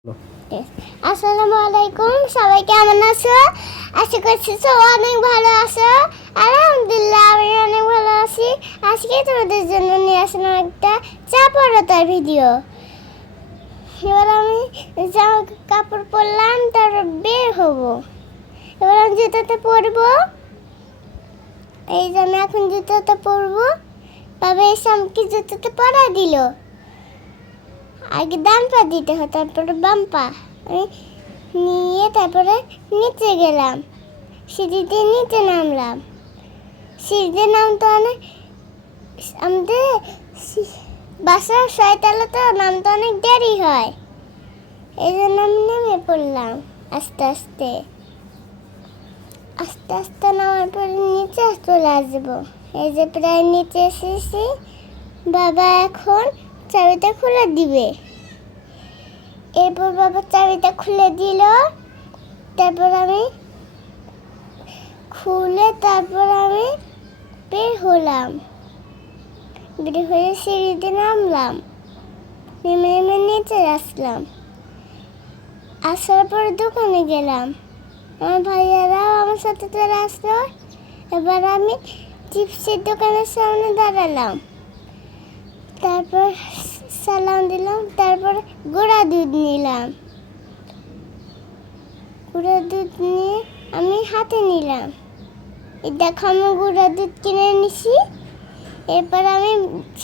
আসসালামু আলাইকুম, সবাই কেমন আছো? আশা করছি সবাই অনেক ভালো আছো। আলহামদুলিল্লাহ আমি অনেক ভালো আছি। আজকে তোমাদের জন্য নিয়ে আসলাম একটা চা পড়াতার ভিডিও। এবার আমি জামা কাপড় পরলাম, তারপর বের হবো। এবার আমি জুতোতে পরবো। এই যে আমি এখন জুতোতে পরবো। বাবা এসে আমাকে জুতোতে পরা দিল। আগে ডান পা দিতে হয়, তারপরে বাম পা। আমি নিয়ে তারপরে নিচে গেলাম, সিঁড়িতে নিচে নামলাম। সিঁড়িতে নামতে অনেক, আমাদের বাসার 6 তলা তো, নামতে অনেক দেরি হয়। এই জন্য আমি নেমে পড়লাম আস্তে আস্তে। আস্তে আস্তে নামার পরে নিচে চলে আসবো। এই যে প্রায় নিচে এসেছি। বাবা এখন চাবিটা খুলে দিবে। এরপর বাবা চাবিটা খুলে দিল। তারপর আমি বের হলাম। বের হয়ে সিঁড়িতে নামলাম। নেমে নেমে নিচে আসলাম। আসার পর দোকানে গেলাম। আমার ভাইয়ারাও আমার সাথে চলে আসলো। এবার আমি চিপসের দোকানের সামনে দাঁড়ালাম। তারপর সালাম দিলাম। তারপর গুঁড়া দুধ নিলাম। গুঁড়া দুধ নিয়ে আমি হাতে নিলাম। এই দেখো আমি গুঁড়া দুধ কিনে নিছি। এরপর আমি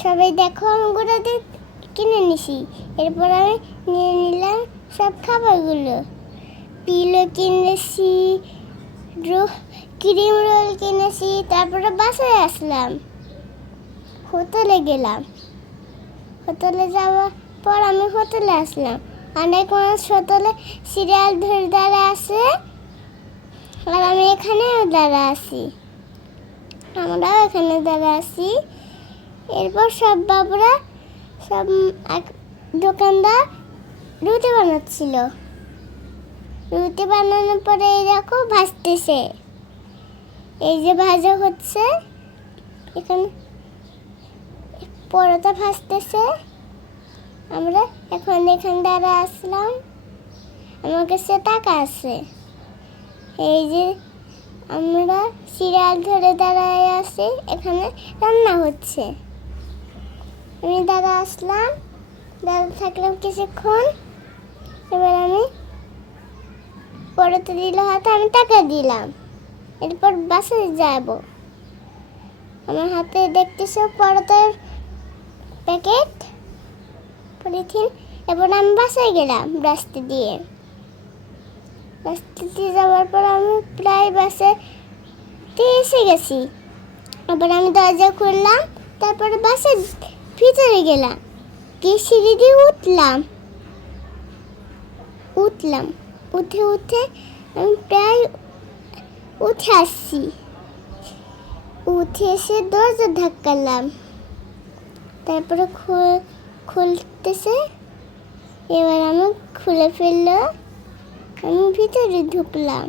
সবাই দেখো আমি গুঁড়া দুধ কিনে নিছি। এরপর আমি নিয়ে নিলাম সব খাবারগুলো। পিলো কিনেছি, ক্রিম রোল কিনেছি। তারপরে বাসায় আসলাম। হোটেলে গেলাম। হোটেলে যাওয়ার পর আমি হোটেলে আসলাম। অনেক মানুষ হোটেলে সিরিয়াল ধরে দাঁড়া আছে, আর আমি এখানেও দাঁড়া আছি। আমরাও এখানে দাঁড়া আছি। এরপর সব বাবুরা, সব দোকানদার রুটি বানাচ্ছিল। রুটি বানানোর পরে এই দেখো ভাজতেছে। এই যে ভাজা হচ্ছে, এখানে পরোটা ভাজতেছে। আমরা এখন এখানে দাঁড়া আসলাম। আমার কাছে টাকা আছে। এই যে আমরা সিরিয়াল ধরে দাঁড়ায় আছি, এখানে রান্না হচ্ছে। আমি দাঁড়া আসলাম, দাঁড়া থাকলাম কিছুক্ষণ। এবার আমি পরোটা দিল হাতে, আমি টাকা দিলাম। এরপর বাসায় যাব। আমার হাতে দেখতেছো পরোটার প্যাকেট, পলিথিন। এবার আমি বাসায় গেলাম রাস্তা দিয়ে। রাস্তা দিয়ে যাওয়ার পর আমি প্রায় বাসাতে এসে গেছি। আবার আমি দরজা খুললাম। তারপরে বাসার ভিতরে গেলাম, গিয়ে সিঁড়ি দিয়ে উঠলাম। উঠে আমি প্রায় উঠে আসছি। উঠে এসে দরজা ধাক্কালাম। তারপরে খুলতেছে। এবার আমি খুলে ফেললো। আমি ভিতরে ঢুকলাম।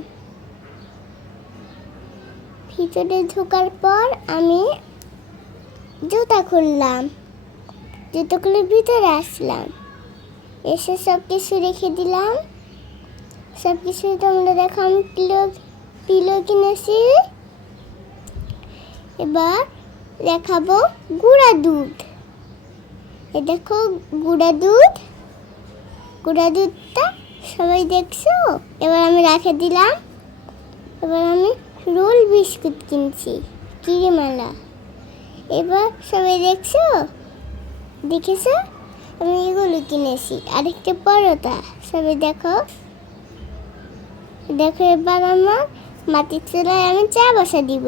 ভিতরে ঢোকার পর আমি জুতা খুললাম। জুতো খুলে ভিতরে আসলাম। এসে সব কিছু রেখে দিলাম। সব কিছু তোমরা দেখো, আমি পিলো কিনেছি। এবার দেখাবো গুঁড়া দুধ। এ দেখো গুঁড়া দুধটা সবাই দেখছো। এবার আমি রেখে দিলাম। এবার আমি রোল বিস্কুট কিনছি, ক্রিমওয়ালা। এবার সবাই দেখছো, দেখেছো আমি এগুলো কিনেছি। আরেকটা পরোটা। সবাই দেখো। এবার আমার মাটির চুলায় আমি চা বসা দিব।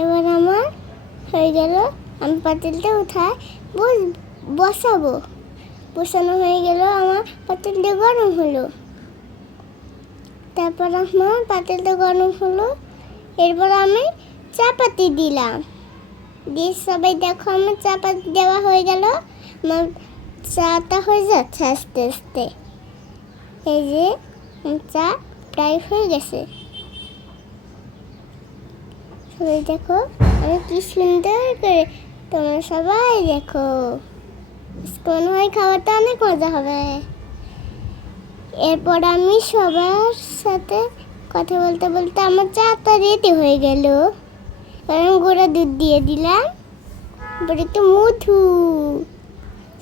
এবার আমার হয়ে গেল। আমি পাতিলটা উঠায় বসানো হয়ে গেল। আমার পাতিলটা গরম হলো। তারপর আমার পাতিলটা গরম হলো। এরপর আমি চাপাতি দিলাম। দিয়ে সবাই দেখো আমার চাপাতি দেওয়া হয়ে গেল। আমার চাটা হয়ে যাচ্ছে আস্তে আস্তে। এই যে চা প্রায় হয়ে গেছে। সবাই দেখো আমি কি সুন্দর করে তোমরা সবাই দেখো, আজকে মনে হয় খাবারটা অনেক মজা হবে। এরপর আমি সবার সাথে কথা বলতে বলতে আমার চাটা রেডি হয়ে গেল। এবার আমি গুঁড়া দুধ দিয়ে দিলাম, এবার একটু মধু,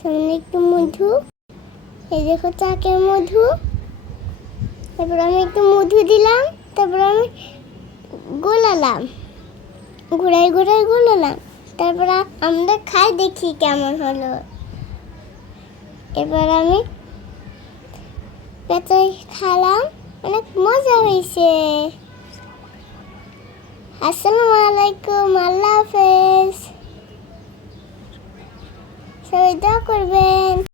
সামনে একটু মধু, এই দেখো চাকে মধু। তারপর আমি একটু মধু দিলাম, তারপর আমি গোলালাম, ঘুরাই গোলালাম। তারপর আমরা খাই দেখি কেমন হলো। এবার আমি পেঁচাই খেলাম, অনেক মজা হয়েছে। আসসালামু আলাইকুম, আল্লাহ হাফেজ। সবাই দোয়া করবেন।